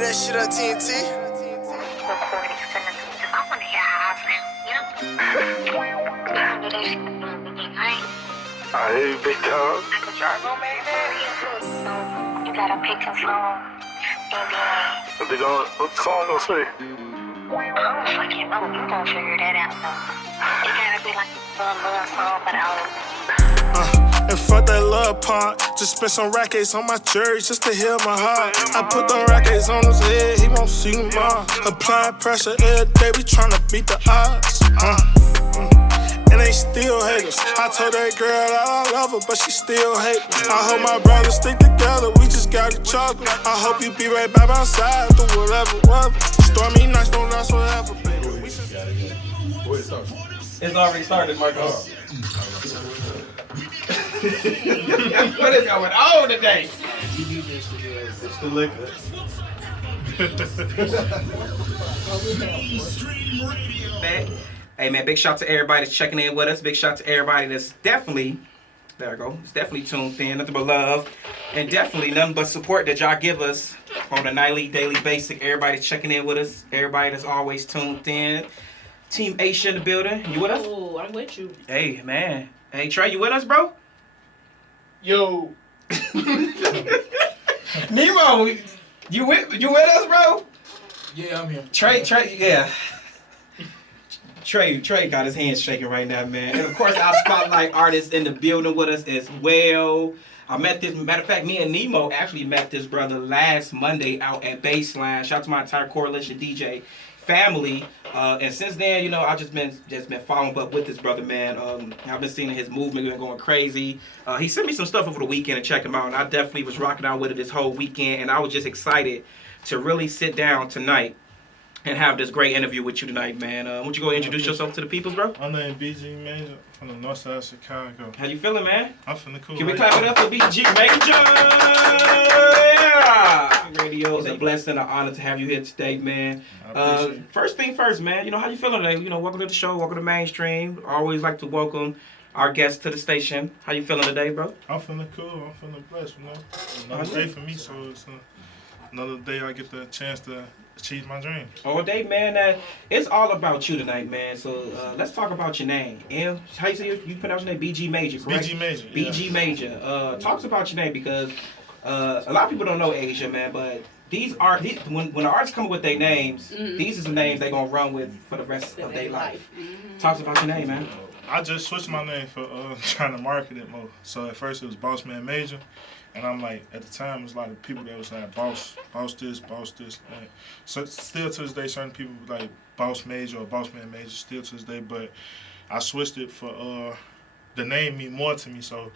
that shit on TNT. Recording, send it to me. I want to hear how I sound, you know? You want to do that shit in the beginning, right? I hear you, big dog. I could try to make that. So, you gotta pick a song, and then... What the song gonna say? I don't fucking know. You gonna figure that out, though. It gotta be like a love song, but And fuck that love part. Just spent some rackets on my jersey just to heal my heart. I put the rackets on his head, he won't see them all. Applying pressure every day, we tryna beat the odds. And they still haters. I told that girl that I love her, but she still hate me. I hope my brothers stick together, we just got each other. I hope you be right by my side through whatever weather. Stormy nights don't last forever, baby. It's already started, Marco. What is going on today? It's the liquor. Hey man, big shout to everybody that's checking in with us. Big shout to everybody that's definitely, there I go, it's definitely tuned in. Nothing but love. And definitely nothing but support that y'all give us on a nightly, daily basis. Everybody's checking in with us. Everybody that's always tuned in. Team Aisha in the building. You with us? Oh, I'm with you. Hey man. Hey Trey, you with us, bro? Yo. Nemo, you with us, bro? Yeah, I'm here. Trey, yeah. Trey got his hands shaking right now, man. And of course, our spotlight artist in the building with us as well. I met this, matter of fact, me and Nemo actually met this brother last Monday out at Baseline. Shout out to my entire Coalition DJ family. And since then, you know, I've just been following up with this brother, man. I've been seeing his movement, been going crazy. He sent me some stuff over the weekend and check him out. And I definitely was rocking out with it this whole weekend. And I was just excited to really sit down tonight and have this great interview with you tonight, man. Won't you go introduce yourself to the peoples, bro? My name BG Major from the north side of Chicago. How you feeling, man? I'm feeling cool. Can we clap it up for BG Major? Yeah! Radio is a blessing, an honor to have you here today, man. First thing first, man. You know, how you feeling today? You know, welcome to the show, welcome to Mainstream. I always like to welcome our guests to the station. How you feeling today, bro? I'm feeling cool. I'm feeling blessed, you know. Another day for me, so it's another day I get the chance to achieve my dream. All day, man. It's all about you tonight, man. So let's talk about your name. How you say you pronounce your name? BG Major, correct? BG Major. BG yeah. Major. Talks about your name because a lot of people don't know Asia, man. But when the artists come up with their names, these are the names they gonna run with for the rest of their life. Talks about your name, man. I just switched my name for trying to market it more. So at first it was Boss Man Major. And I'm like, at the time, it was a lot of people that was like, boss this. Like, so still to this day, certain people like Boss Major or Boss Man Major, still to this day. But I switched it for, the name mean more to me. So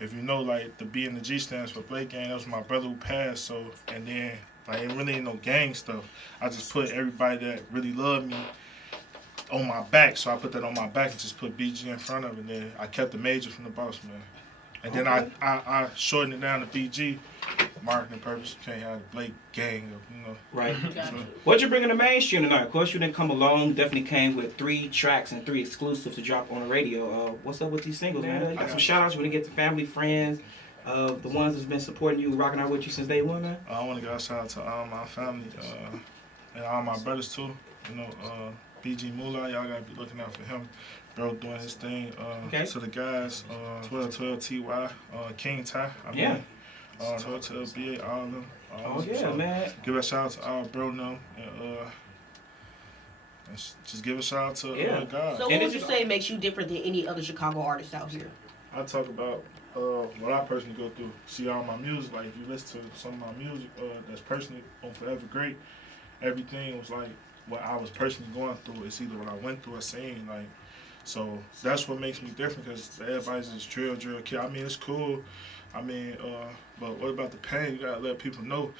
if you know, like, the B and the G stands for Blake Gang, that was my brother who passed. So, and then, like, it really ain't no gang stuff. I just put everybody that really loved me on my back. So I put that on my back and just put BG in front of it. And then I kept the Major from the Boss Man. And then I shortened it down to BG, marketing purpose. Can't have the Blake Gang, you know. Right. Gotcha. What you bring in the mainstream tonight? Of course, you didn't come alone. Definitely came with 3 tracks and 3 exclusives to drop on the radio. What's up with these singles, man? You got some shout outs you want to get to family, friends, the ones that's been supporting you, rocking out with you since day one, man? I want to give a shout out to all my family and all my brothers too. You know, BG Moolah, y'all gotta be looking out for him. Bro doing his thing. To the guys, 1212 TY, King Ty. 1212 BA, all of them. So man. Give a shout out to all bro now. And just give a shout out to God. So what would you say makes you different than any other Chicago artist out here? I talk about what I personally go through. See all my music, like if you listen to some of my music that's personally on Forever Great, everything was like what I was personally going through. It's either what I went through or seen, like. So that's what makes me different, because everybody's just drill kid. I mean, it's cool. I mean, but what about the pain? You gotta let people know.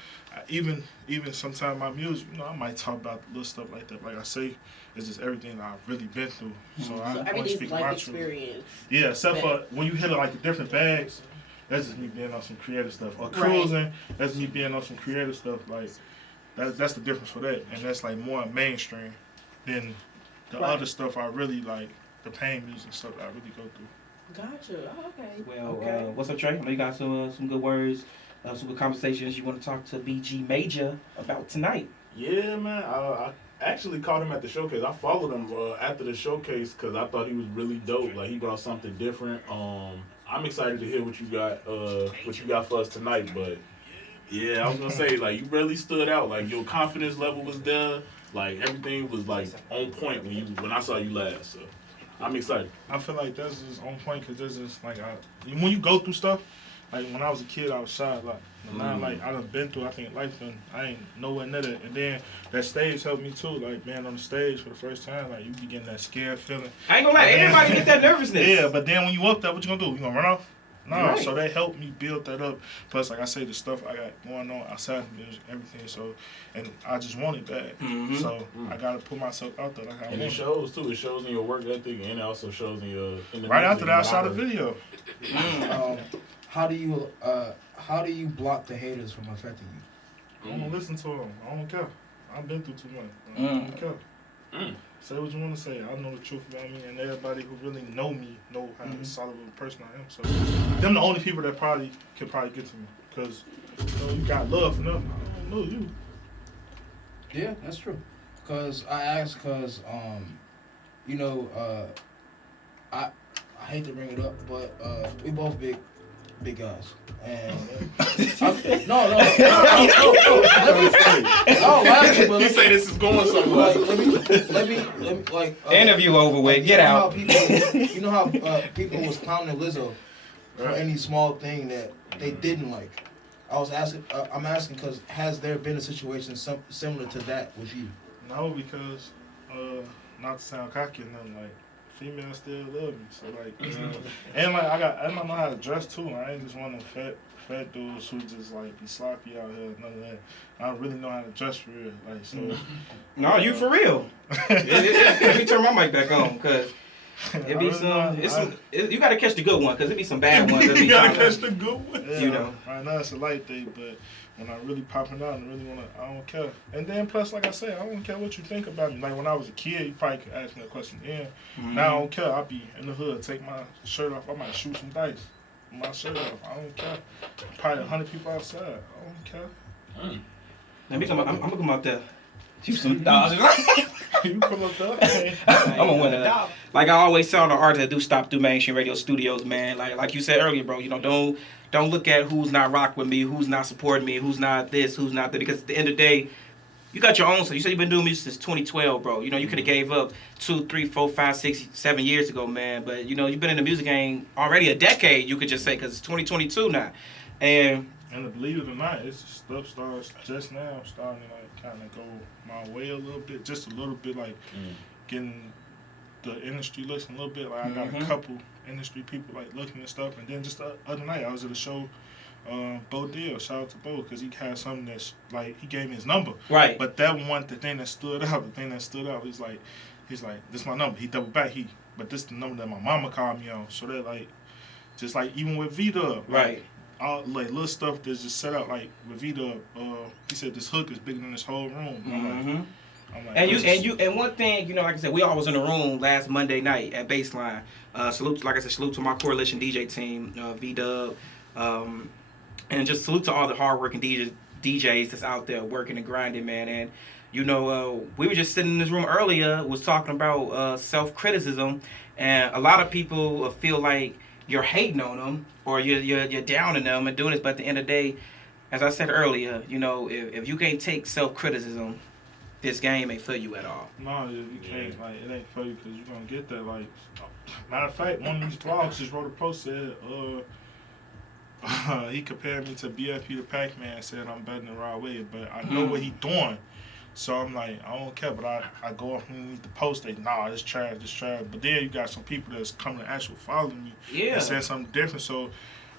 Even sometimes my music, you know, I might talk about little stuff like that. Like I say, it's just everything that I've really been through. So I want to speak my truth. Yeah, except for when you hit it like the different bags, that's just me being on some creative stuff. Or cruising, that's me being on some creative stuff. Like that's the difference for that, and that's like more mainstream than the other stuff I really like. The pain music stuff that I really go through. Gotcha. Oh, okay. Well, what's up, Trey? I know you got some good words Some good conversations you want to talk to BG Major about tonight. Yeah, man. I actually caught him at the showcase. I followed him after the showcase because I thought he was really dope. Like he brought something different. I'm excited to hear what you got for us tonight. But yeah, I was gonna say like you really stood out. Like your confidence level was there. Like everything was like on point when I saw you last. So I'm excited. I feel like that's just on point because there's just like when you go through stuff. Like when I was a kid, I was shy a lot. But now, like I done been through, I think life done. I ain't nowhere near that. And then that stage helped me too. Like being on the stage for the first time, like you be getting that scared feeling. I ain't gonna lie, everybody get that nervousness. Yeah, but then when you up there, what you gonna do? You gonna run off? No, Right. So they helped me build that up. Plus, like I say, the stuff I got going on outside of music, everything. So, and I just want it bad. Mhm. So I gotta put myself out there like I And it want. shows too. It shows in your work ethic, and it also shows in your. In the Right music, after that, I shot a heard. video. How do you block the haters from affecting you? I don't listen to them. I don't care. I've been through too much. I don't care. Say what you want to say. I know the truth about me, and everybody who really know me know how solid of a person I am. So, them the only people that could probably get to me, because you got love for them. I don't know you. Yeah, that's true. Cause I asked, you know, I hate to bring it up, but we both big guys, and no, laugh, but You say this is going somewhere. like, let me like Interview over with. Get out. You know how people was clowning Lizzo for any small thing that they didn't like. I was asking. I'm asking because has there been a situation similar to that with you? No, because not to sound cocky or nothing, like females still love me. So like, and like I don't know how to dress too. I ain't just one of them fat dudes who just like be sloppy out here. None of that. I really know how to dress for real. Like so. No, you for real. Let me turn my mic back on, cause it be you gotta catch the good one, cause it be some bad ones. You gotta catch the good one. Yeah, You know. right now it's a light day, but when I really popping out and really I don't care. And then plus, like I said, I don't care what you think about me. Like when I was a kid, you probably could ask me a question then. Now I don't care. I be in the hood, take my shirt off. I might shoot some dice with my shirt off. I don't care. Probably 100 people outside. I don't care. Let me come. I'm gonna come out there. Shoot some dogs. You come up there. I'm gonna win it. Like I always tell the artists that do stop through mainstream radio studios, man. Like you said earlier, bro. You know, don't look at who's not rock with me, who's not supporting me, who's not this, who's not that. Because at the end of the day, you got your own. So you said you've been doing music since 2012, bro. You know, you could have gave up 2, 3, 4, 5, 6, 7 years ago, man. But you know, you've been in the music game already a decade. You could just say because it's 2022 now, and believe it or not, it's stuff starts just now starting to like kind of go my way a little bit, just a little bit, like getting the industry listening a little bit. Like I got a couple industry people like looking and stuff, and then just the other night I was at a show. Bo Deal, shout out to Bo, because he had something that's like he gave me his number. right. But that one, the thing that stood out, he's like, this my number. He doubled back, but this the number that my mama called me on. So that like, just like even with Vita, Right. all like little stuff that's just set out like with Vita. He said this hook is bigger than this whole room. I'm like, And one thing, you know, like I said, we all was in the room last Monday night at Baseline. Salute to my Coalition DJ team, V-Dub, and just salute to all the hardworking DJs that's out there working and grinding, man. And you know, we were just sitting in this room earlier, was talking about self-criticism, and a lot of people feel like you're hating on them or you're downing them and doing this. But at the end of the day, as I said earlier, you know, if you can't take self-criticism, this game ain't for you at all. No, you can't. Like it ain't for you because you're gonna get that. Like matter of fact, one of these blogs just wrote a post said he compared me to BFP the Pac-Man, said I'm better than Rod Wave, but I know what he doing. So I'm like, I don't care, but I go up underneath the post, they, nah, it's trash. But then you got some people that's coming to actually follow me and saying something different. So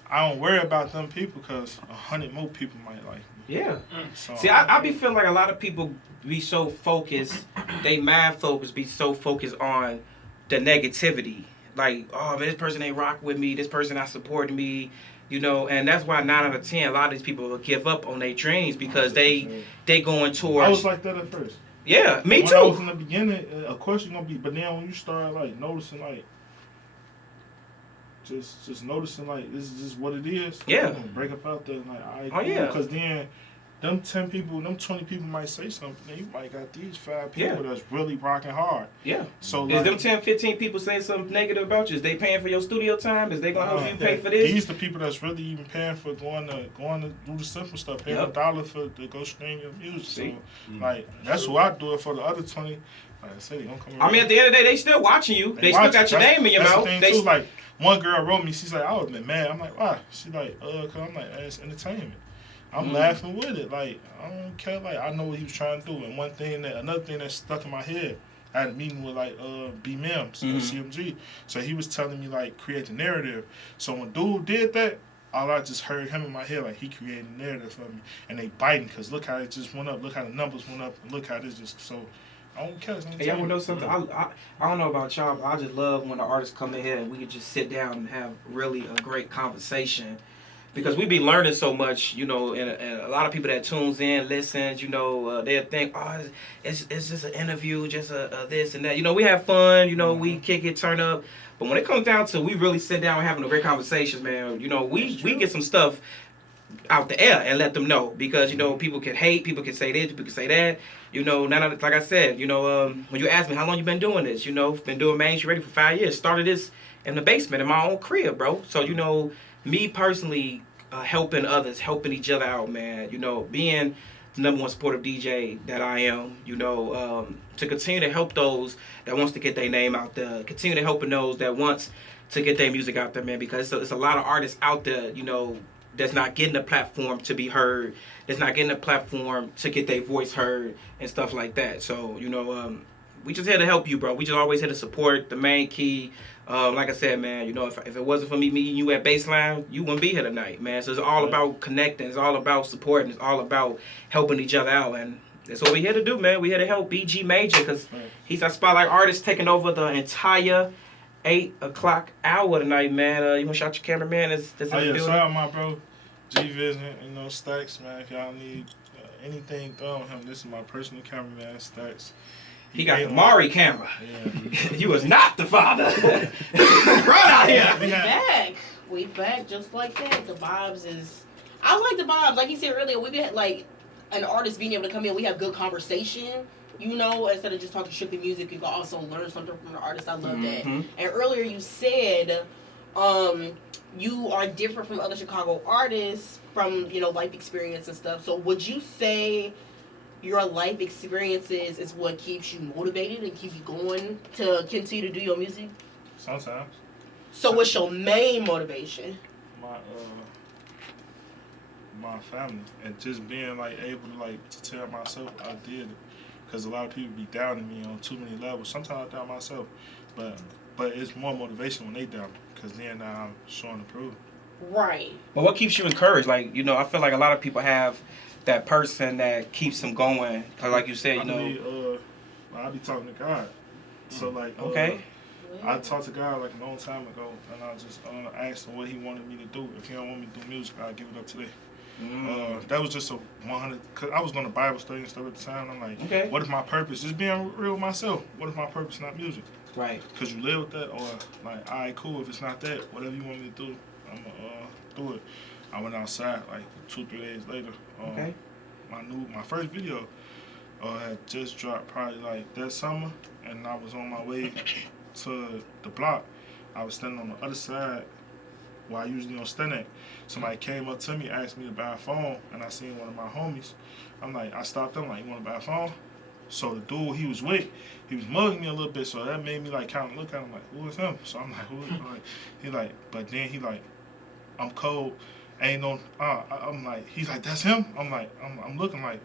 I don't worry about them people because 100 more people might like me. Yeah. So, See, I be feeling like a lot of people be so focused, they mind focused, be so focused on the negativity. Like, oh man, this person ain't rock with me, this person not supporting me, you know, and that's why 9 out of 10, a lot of these people will give up on their dreams because they going towards. I was like that at first. Yeah, me when too. I was in the beginning, of course you're gonna be, but then when you start like noticing like just noticing like this is just what it is. Yeah. I'm gonna break up out there and like, all right, Oh, yeah. because then them 10 people, them 20 people might say something. Then you might got these 5 people that's really rocking hard. Yeah. So Is like, them 10, 15 people saying something negative about you? Is they paying for your studio time? Is they gonna help you pay for this? These the people that's really even paying for going to do the simple stuff, paying $1 to go stream your music. See? So like that's who I do it for. The other 20, like I said, they don't come. I mean, at the end of the day, they still watching you. They still got your name in your mouth. The thing too, like one girl wrote me, she's like, I was mad. I'm like, why? She's like, cause I'm like, it's entertainment. I'm laughing with it. Like, I don't care. Like, I know what he was trying to do. And another thing that stuck in my head, I had a meeting with like B Mims of CMG. So he was telling me like create the narrative. So when dude did that, all I just heard him in my head like he created a narrative for me, and they biting because look how it just went up, look how the numbers went up, and look how this just so. I don't care. Hey, y'all wanna know something? I don't know about y'all, but I just love when the artists come in here and we can just sit down and have really a great conversation. Because we be learning so much, you know, and a lot of people that tunes in, listens, you know, they'll think, oh, it's just an interview, just a this and that. You know, we have fun, you know, we kick it, turn up. But when it comes down to we really sit down and having a great conversations, man, you know, we get some stuff out the air and let them know. Because, you know, people can hate, people can say this, people can say that. You know, now, like I said, you know, when you ask me how long you been doing this, you know, been doing mainstream radio for 5 years. Started this in the basement in my own crib, bro. So, you know, me personally helping others, helping each other out, man. You know, being the #1 supportive DJ that I am, you know, to continue to help those that wants to get their name out there, continue to helping those that wants to get their music out there, man, because it's a lot of artists out there, you know, that's not getting a platform to be heard, that's not getting a platform to get their voice heard and stuff like that. So, you know, we just here to help you, bro. We just always here to support. The main key, like I said, man, you know, if it wasn't for me meeting you at Baseline, you wouldn't be here tonight, man. So it's all about connecting. It's all about supporting. It's all about helping each other out. And that's what we're here to do, man. We're here to help BG Major because he's our spotlight artist taking over the entire 8 o'clock hour tonight, man. You want to shout your cameraman? That's in the building. Shout out my bro, G-Vision, you know, Stacks, man. If y'all need anything done with him, this is my personal cameraman, Stacks. He got the Mari camera. Yeah. You was not the father. Run out here. We back. We back just like that. The vibes is... I like the vibes. Like he said earlier, we get like an artist being able to come in. We have good conversation. You know, instead of just talking strictly music, you can also learn something from the artist. I love that. And earlier you said you are different from other Chicago artists from, you know, life experience and stuff. So would you say your life experiences is what keeps you motivated and keep you going to continue to do your music? Sometimes. So what's your main motivation? My family, and just being like able to like to tell myself I did it, because a lot of people be doubting me on too many levels. Sometimes I doubt myself, but it's more motivation when they doubt me, because then I'm showing the proof. Right. But what keeps you encouraged? Like, you know, I feel like a lot of people have that person that keeps them going. Cause like you said, you know, I be talking to God. So like, okay. I talked to God like a long time ago, and I just asked him what he wanted me to do. If he don't want me to do music, I'll give it up today. That was just a 100, cause I was going to Bible study and stuff at the time. I'm like, okay, what if my purpose, just being real with myself, what if my purpose is not music? Right. Cause you live with that, or like, all right, cool, if it's not that, whatever you want me to do, I'm gonna do it. I went outside like 2-3 days later. Okay. My first video had just dropped probably like that summer, and I was on my way to the block. I was standing on the other side where I usually don't stand at. Somebody came up to me, asked me to buy a phone, and I seen one of my homies. I stopped them like, you want to buy a phone? So the dude he was with, he was mugging me a little bit, so that made me like kind of look at him like, who is him? So I'm like, who is like? He like, but then he like, I'm cold, ain't no. I'm like, he's like, that's him. I'm like, I'm looking like,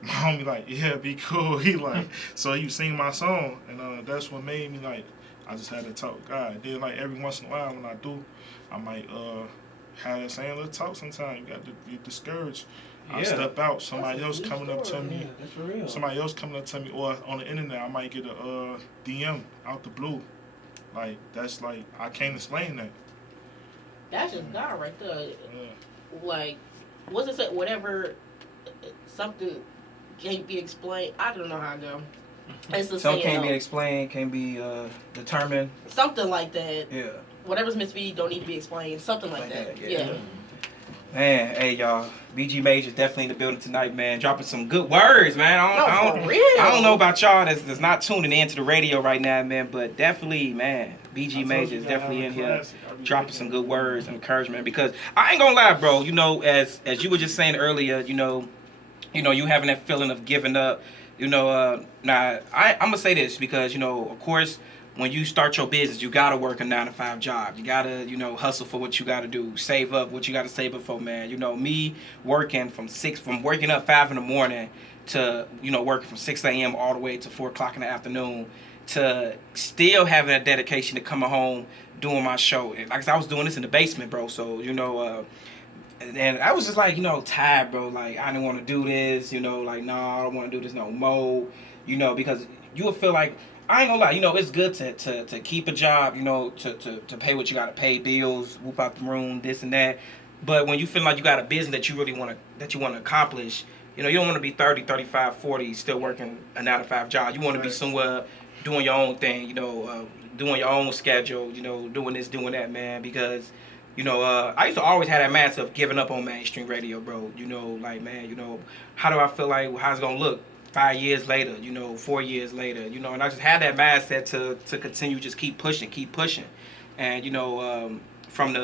my homie like, yeah, be cool. He like, so he was singing my song, and that's what made me like, I just had to talk with God. Then like every once in a while when I do, I might have that same little talk. Sometimes you got to get discouraged. Yeah. I step out. Somebody else coming up to me. Yeah, that's for real. Somebody else coming up to me, or on the internet, I might get a DM out the blue. Like that's like I can't explain that. That's just God right there. Yeah. Like, what's it say? Whatever, something can't be explained. I don't know how to go. It's the Some saying, can't be explained, can't be determined. Something like that. Yeah. whatever's meant to be don't need to be explained. Something like that. Yeah. Man, hey y'all, BG Major's definitely in the building tonight, man. Dropping some good words, man. For real. I don't know about y'all that's not tuning into the radio right now, man, but definitely, man, BG Major is definitely in here dropping some good words and encouragement. Because I ain't gonna lie, bro. You know, as you were just saying earlier, you know, you having that feeling of giving up. You know, I'm gonna say this because, you know, of course, when you start your business, you gotta work a 9-to-5 job. You gotta, you know, hustle for what you gotta do, save up what you gotta save up for, man. You know, me working from waking up 5 in the morning to, you know, working from 6 a.m. all the way to 4 o'clock in the afternoon, to still having that dedication to coming home, doing my show. And like I said, I was doing this in the basement, bro. So, you know, and I was just like, you know, tired, bro. Like, I didn't want to do this, you know, like, nah, I don't want to do this no more, you know, because you would feel like, I ain't gonna lie, you know, it's good to keep a job, you know, to pay what you gotta pay, bills, whoop out the room, this and that. But when you feel like you got a business that you really want to accomplish, you know, you don't want to be 30, 35, 40 still working a 9-to-5 job. You want to be somewhere doing your own thing, you know, doing your own schedule, you know, doing this, doing that, man, because, you know, I used to always have that mindset of giving up on mainstream radio, bro. You know, like, man, you know, how do I feel like, how's it gonna look 5 years later, you know, 4 years later, you know, and I just had that mindset to continue, just keep pushing. And, you know, from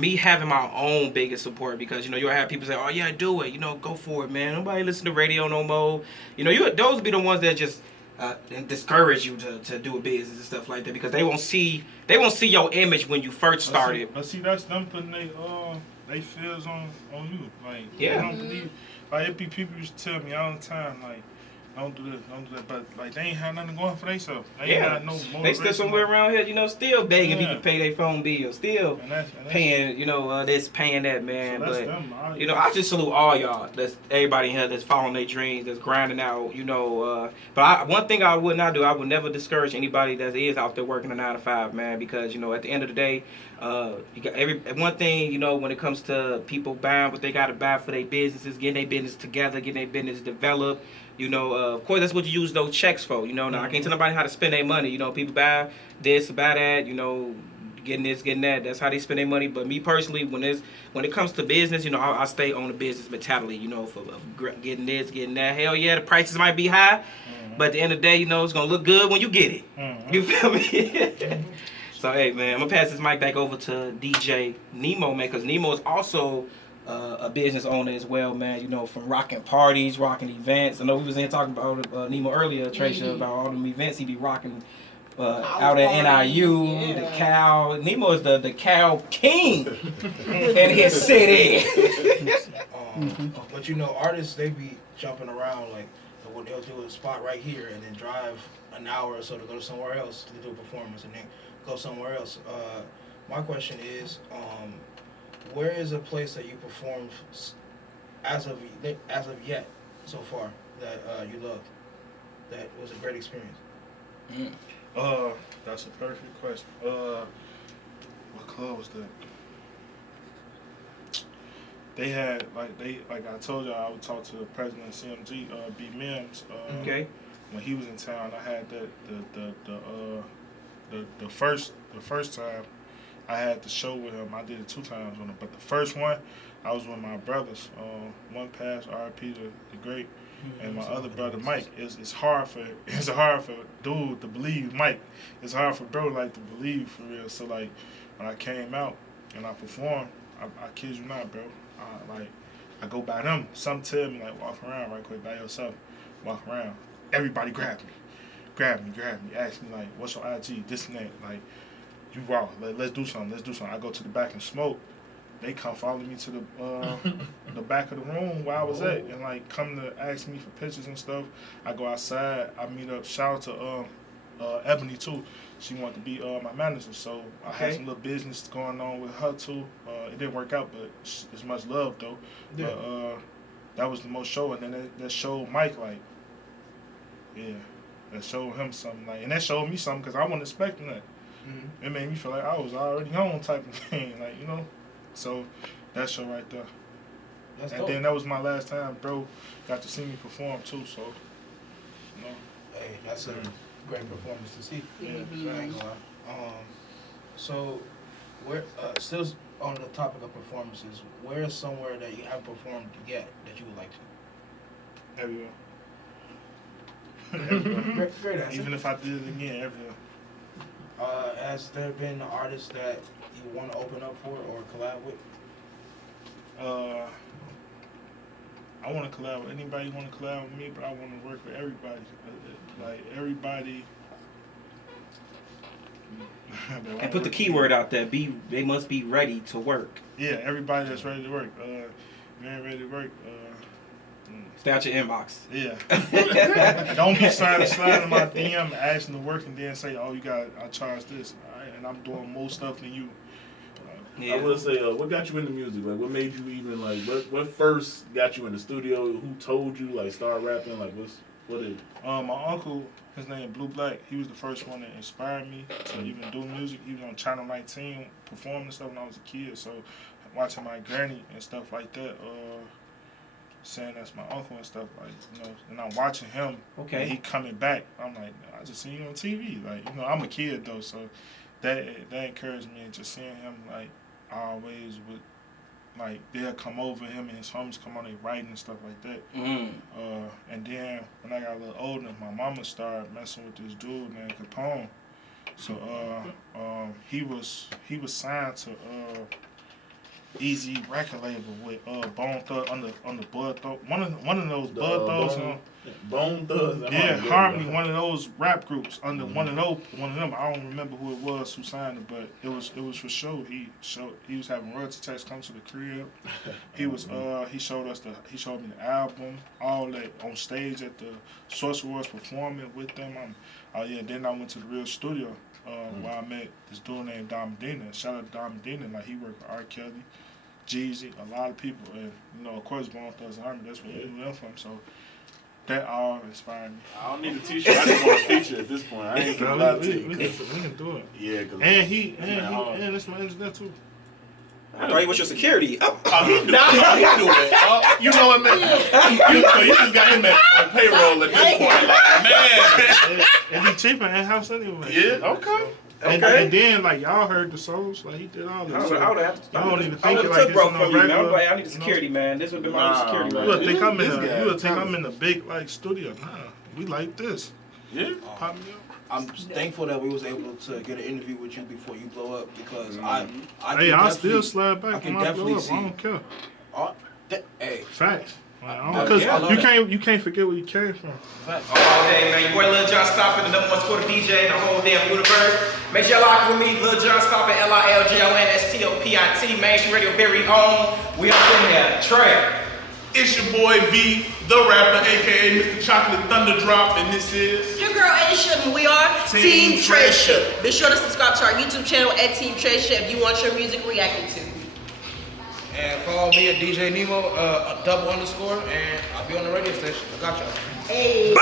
me having my own biggest support, because, you know, you'll have people say, oh yeah, do it, you know, go for it, man. Nobody listen to radio no more. You know, those be the ones that just discourage you to do a business and stuff like that, because they won't see your image when you first started. But see, that's them putting they fears on you. Like, yeah. They don't believe. Like, it be people used to tell me all the time, like, don't do this, don't do that. But, like, they ain't had nothing going for themselves. They ain't got no motivation. They still somewhere around here, you know, still begging people to pay their phone bills, still paying, you know, this, paying that, man. So but, them, you know, I just salute all y'all. That's everybody in here that's following their dreams, that's grinding out, you know. But one thing I would not do, I would never discourage anybody that is out there working a 9-to-5, man, because, you know, at the end of the day, you got one thing, you know, when it comes to people buying what they got to buy for their businesses, getting their business together, getting their business developed, you know, of course, that's what you use those checks for, you know. Now, I can't tell nobody how to spend their money, you know. People buy this, buy that, you know, getting this, getting that. That's how they spend their money. But me personally, when it comes to business, you know, I stay on the business mentality, you know, for getting this, getting that. Hell yeah, the prices might be high, but at the end of the day, you know, it's going to look good when you get it. You feel me? So, hey, man, I'm going to pass this mic back over to DJ Nemo, man, because Nemo is also a business owner as well, man, you know, from rocking parties, rocking events. I know we was in here talking about Nemo earlier, Tracia, about all them events he be rocking out at NIU, the Cal. Nemo is the Cal king in his city. But, you know, artists, they be jumping around, like, they'll do a spot right here and then drive an hour or so to go to somewhere else to do a performance and then go somewhere else. My question is, where is a place that you performed as of yet so far that you loved, that was a great experience? That's a perfect question. What club was that? They had like I told y'all, I would talk to the president of CMG, B Mims. Okay. When he was in town, I had the first time I had the show with him. I did it 2 times on it, but the first one I was with my brothers. One passed, R.I.P. the great, and my other brother Mike. It's hard for dude to believe Mike. It's hard for bro like to believe for real. So like when I came out and I performed, I kid you not, bro. I go by them. Some tell me like walk around right quick by yourself. Walk around. Everybody grab me. Ask me like, what's your IG? This and that. Like, you raw. Let's do something. I go to the back and smoke. They come follow me to the back of the room where I was at, and like come to ask me for pictures and stuff. I go outside. I meet up. Shout out to Ebony too. She wanted to be my manager, so I had some little business going on with her too. It didn't work out, but it's much love though. Yeah. But that was the most show, and then that showed Mike like, yeah, that showed him something like, and that showed me something because I wasn't expecting that. It made me feel like I was already on type of thing, like, you know. So that show right there. That's and dope. Then that was my last time, bro. Got to see me perform too, so you know. Hey, that's a great performance to see. Yeah. So I ain't gonna lie. So, where still on the topic of performances, where is somewhere that you haven't performed yet that you would like to? Everywhere. Great answer. Even if I did it again, everywhere. Has there been an artist that you want to open up for or collab with? I want to collab with anybody who want to collab with me, but I want to work with everybody. Like everybody. And put the keyword out there. They must be ready to work. Yeah, everybody that's ready to work. You ain't ready to work. Stay out your inbox. Yeah. Don't be sliding my DM asking to work and then say, "Oh, I charge this," and I'm doing more stuff than you. I would say, what got you into music? Like, what made you even like? What first got you in the studio? Who told you like start rapping? Like, what is? My uncle, his name Blue Black. He was the first one that inspired me to even do music. He was on Channel 19 performing and stuff when I was a kid. So watching my granny and stuff like that. Saying that's my uncle and stuff, like, and I'm watching him. Okay. And he coming back. I'm like, I just seen you on TV. Like, I'm a kid though, so that encouraged me. And just seeing him, like, always would, like, they'll come over, him and his homies come on, they writing and stuff like that. And then when I got a little older, my mama started messing with this dude named Capone. So he was signed to Easy record label with Bone Thug on the Bud Thug, one of those Bud Thugs. Bone Thugs. Yeah, Harmony, one of those rap groups under one of them. I don't remember who it was who signed it, but it was for sure. He was having royalty tax come to the crib. He was he showed me the album, all that on stage at the Source Awards performing with them. Then I went to the real studio where I met this dude named Dom Medina. Shout out to Dom Medina, like he worked with R. Kelly, Jeezy, a lot of people, and of course Bone Thugs and Harmony. That's where he knew them from. So that all inspired me. I don't need a t-shirt. I just want a feature at this point. I ain't gonna lie to you. We can do it. Yeah, cause and that's my engineer too. I thought he was your security. he do it. You know what, man? You just got him on payroll at this point. Like, man. And he cheaper in house anyway. Yeah, okay. And then like y'all heard the souls, like he did all this. I would have to. I don't even I think would it have like took this broke on from no you, man. I'm regular. like, I need a security man. This would be my security man. You would think This I'm in the big like studio. Nah, we like this. Yeah. Pop me up. I'm thankful that we was able to get an interview with you before you blow up because I'll still slide back I can when I blow definitely up. see. I don't care. Hey, Facts. Because you can't forget where you came from. All day, man. Your boy Lil Jon Stoppin, the #1 Twitter DJ in the whole damn universe. Make sure y'all lock with me, Lil Jon Stoppin, LILJONSTOPIT, Mainstream Radio very own. We up in there. Trey. It's your boy V, the rapper, aka Mr. Chocolate Thunder Drop, and this is Your girl Aisha, and we are Team Tresha. Be sure to subscribe to our YouTube channel at Team Tresha if you want your music reacted to. and follow me at DJ Nemo, _, and I'll be on the radio station. I got y'all. Hey.